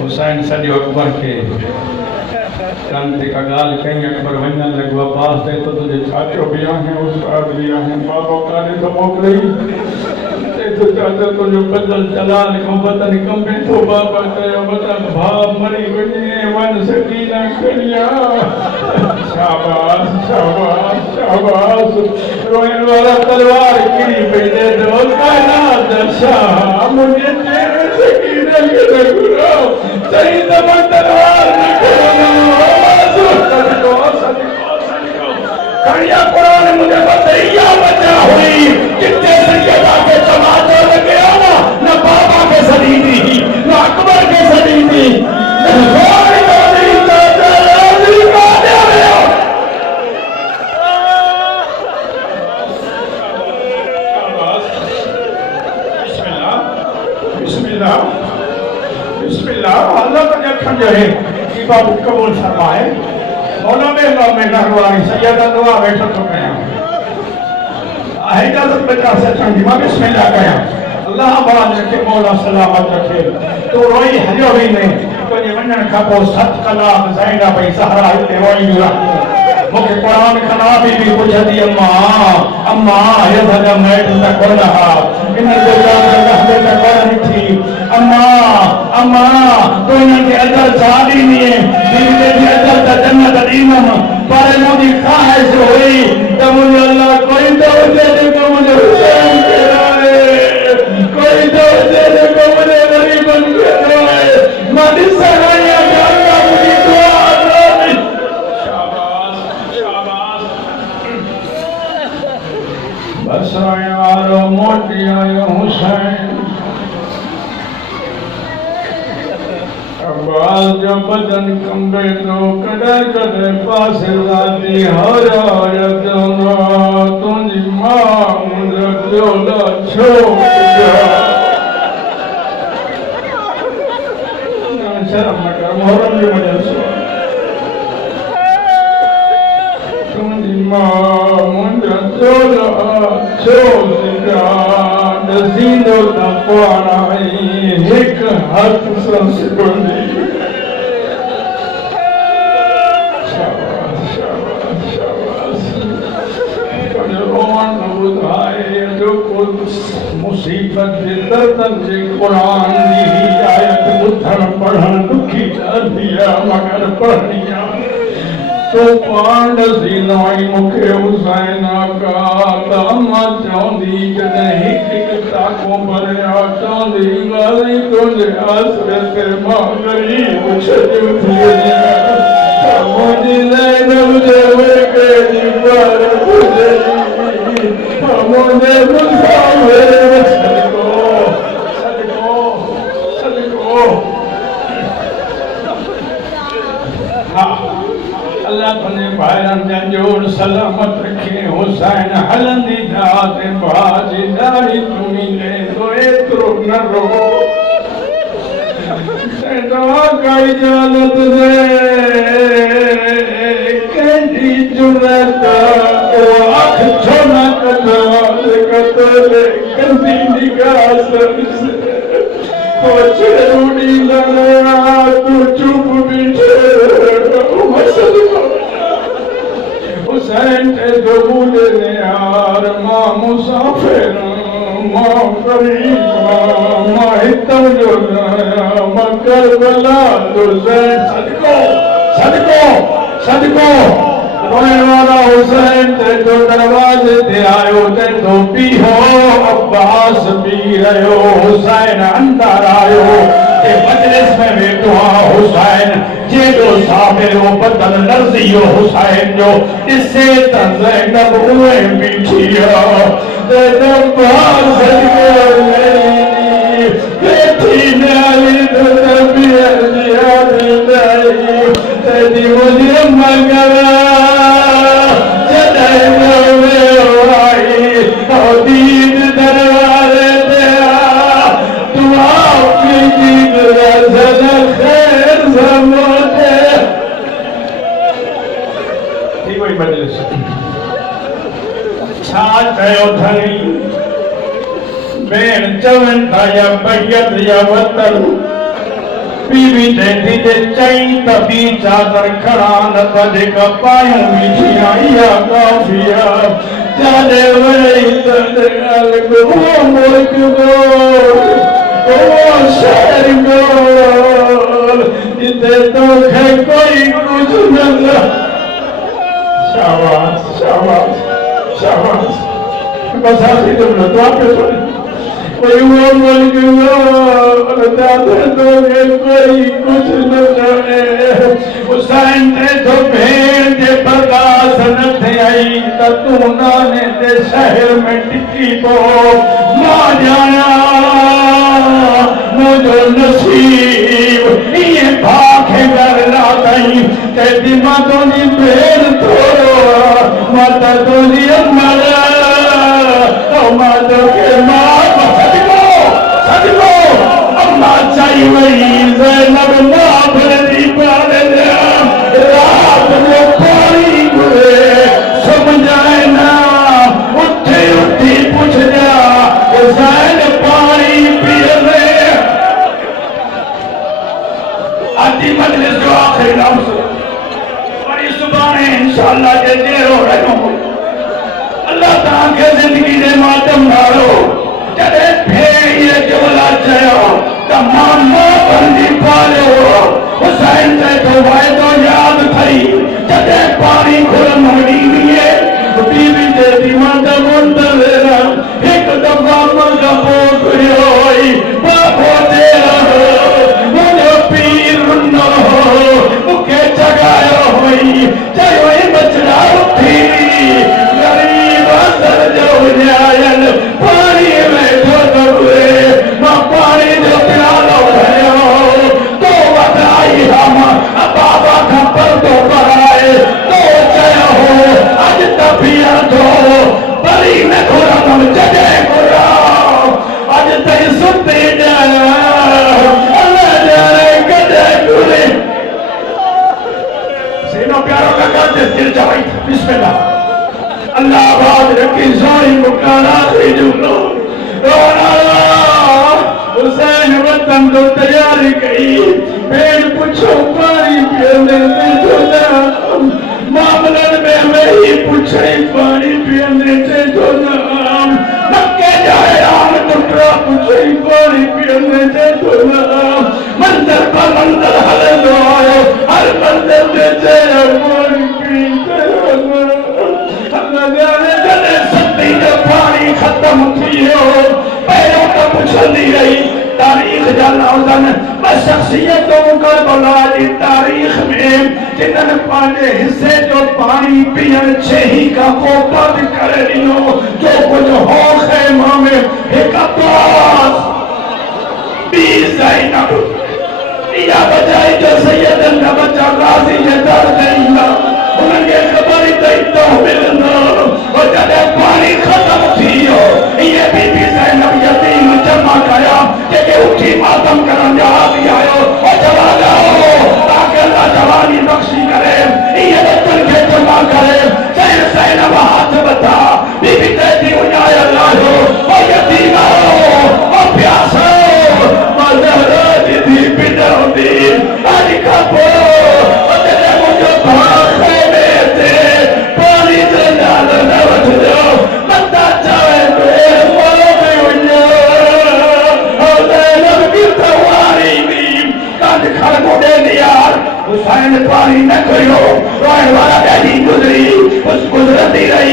हुसैन सॼो अकबर खे कन ते का ॻाल्हि कई। अकबर वञण लॻो। अब्बास ते तो तुंहिंजे चाचो बि आहिनि, उस्ताद बि आहिनि, बाबा काॾे त मोकिलियई। तो चाचा तुंहिंजो बदल चलान खां बदन कंबे थो। बाबा चयो बदन भाउ मरी वञे, वञ सकीना खणिया। शाबाश शाबाश शाबाश। रोइण वारा तलवार किरी पई ॾे तो काइनात शाह मुंहिंजे चेहरे सकीना खे न घुरो। चई त मां तलवार न खणंदो। सदिको सदिको सदिको खणिया क़ुरान मुंहिंजे मथे इहा वजह हुई जिते सैयदा के तमाचो लॻे ना, न बाबा के सड़ी थी, न अकबर के सड़ी थी, बाबू कबूल फरमाए। मौला में नरवारी सैयदा दुआ वेठो तो कयां। इजाजत बचा से चंगी मां बिस्मिल्लाह कयां। अल्लाह बाज रखे, मौला सलामत रखे। तो रोई हलियो भी नहीं। तुझे वञण खां पोइ 7 कलाक ज़ैनब भई ज़हरा हिते रोई रखो। मूंखे क़ुरान खना भी पुछंदी अम्मा अम्मा ये भॼा मैट त कोन हा, इन जो रहंदे त कोन थी। अम्मा अम्मा तो इनके अजर छा ॾींदी दीदी जी अजर त जन्नत ॾींदमि, पर मुंहिंजी ख़्वाहिश हुई त मुंहिंजो अल्लाह कोई त हुजे जेको मुंहिंजो हुसैन खे रोए, कोई त हुजे जेको मुंहिंजे ग़रीबनि खे रोए। मां ॾिसण आई आहियां अल्लाह मुंहिंजी दुआ अज़ाबी। शाबाश शाबाश। बस आयो मोटी आयो हुसैन। अब्बास जो बदन कंबे तो कॾहिं कॾहिं पासे लादी हर तुंहिंजी मां मुंहिंजो ॾियोला छो शर्म न कर। मुहर्रम जो मजलिस तुंहिंजी मां मुंहिंजो ॾियोला छो ॾसींदो त पाण हिकु हथ सां सिबंदी। मुसीबत जे दर्दनि जे क़ुरान जी आयत ॿुधण पढ़ण ॾुखी ॾाढी आहे, मगर पढ़णी आहे। तो पाण ॾसींदो आई मूंखे हुसैन आका त अम्मा चवंदी जॾहिं हिकु हिकु टाको भरिया चवंदी ॻाल्हि तुंहिंजे आसरे ते मां ग़रीब छॾियो थी वञा। मुंहिंजी ज़ैनब जे वेके जी बार गुज़री, मुंहिंजे मुसाफ़िर सदिको सदिको सदिको। हा अल्लाह तुंहिंजे भाइरनि जा जोड़ सलामत रखे। हुसैन हलंदी जात बाजी ॾाढी तुमी ले तो एतिरो न रो। का इजाज़त दे कंहिंजी जुरत आँख छो न कतले कंदी निगाह से पोछड़ू ॾींदड़ तूं चुप बीठे। हुसैन ते ज़बूल निहार मां मुसाफ़िर मां ग़रीब मां हितम जो मां करबला हुसैन सदिको सदिको सदिको। रोइण वारा हुसैन ते जो दरवाज़े ते आयो ते तो पीहो अब्बास पी रहियो। हुसैन अंदर आयो ते मजलिस में वेठो आहे हुसैन जेॾो साबिरो बदन लर्ज़ियो हुसैन जो ॾिसे त ज़ैनब उहे बीठी आहे ते अब्बास बेटी नाली त बियर जी आदि नहीं तेरी मुझे मगर चवन था या बैयत या वतन बीवी चेती जे चई तभी चादर खड़ा न तजे कपायूं बीठिया या काफिया जाने वही तजे अलग वो मुल्क गो वो शहर गो जिते तो है कोई कुछ न शाबाश शाबाश शाबाश बस आखिरी तुम लोग तो आप कोई वो मुल्क गो दादे तो है कोई कुछ न जाने हुसैन ने तो भेड़ के बर्दाश्त न थे आई तू नाने ते शहर में टिकी पो मां जाना मुझो नसीब ये भागे कर रातई ते दिमागों दी भेड़ थोड़ो माता तो दी अमर ओ माता के मां सदिको अम्मा चाहिए वही ज़ैनब मां भरती पार रात में पानी गुरे समझाए ना उठे उठी पूछ जा ज़ैन पानी पिए आदि मजलिस जो आखिरी लफ्ज़ और इस सुबह इंशाअल्लाह के जेरो रहो अल्लाह ताला के जिंदगी दे मातम नालो जदे भेड़िए जवला चयो तमाम बंदी पालो हुसैन से तो वायदो याद थई जदे पानी खुरम मदीने बीबी दे दीवान मुंदर एक दफा मंगा पोखरियोई बाबो तेरा मुझे पीर न हो मुखे जगायो होई चयो बचड़ा उठी गरीब असर जो न्यायल पानी में हुए मां पानी जो पियालो भयो तो बताई हम बाबा का पर तो पराए तो चयो हो आज तबिया तो बड़ी न खुरम जगे खुरा आज तई सुते जाना अल्लाह जाने कदे खुले सीनो प्यारो लगा दिल जाई बिस्मिल्लाह अल्लाह आबाद रखी सारी मुकाना से जुमलो हुसैन वतन तो तैयारी कई पेड़ पूछो पानी पीने से जो मामलन में मैं ही पूछे पानी पीने से जो मक्के जाए आम टुकड़ा पूछे पानी पीने से जो मंदिर पर मंदिर हल दो आयो हर मंदिर में चेहरा पानी पीते जने सत्ती जो पानी खत्म थी हो पैरों तो पुछंदी रही तारीख जान बस शख्सियतों करबला की तारीख में जिन्हनि पंहिंजे हिस्से जो पानी पीअण छही का कोपा भी करे ॾिनो जो कुछ हो ख़ैमा में एक अब्बास बी ज़ैनब इहा बजाई जो सैयद न बचा गाज़ी जे दर ते ईंदा उन्हनि खे ख़बर ई तई तो मिलंदो और जॾहिं पानी ख़त्म थी वियो इहे बीबी ज़ैनब यतीम जमा कया जेके उठी मातम करण जा आदि आयो और जवान आओ ताकि अल्लाह जवानी बख्शी करे इहे बच्चन खे जमा करे चई ज़ैनब हाथ बता बीबी कहती उन्याय अल्लाह और यतीम आओ और प्यास आओ मां ज़हरा जी थी पिडौंदी आज खां पोइ जॾहिं मुंहिंजो भाउ खेमे ते पानी जे नालो न वठिजो मता चाहे मोह में वञो और ज़ैनब की तवारी दी काज खड़ मोड़े यार हुसैन पानी न कयो रोए वाला ॾाढी गुज़री उस गुज़रती रही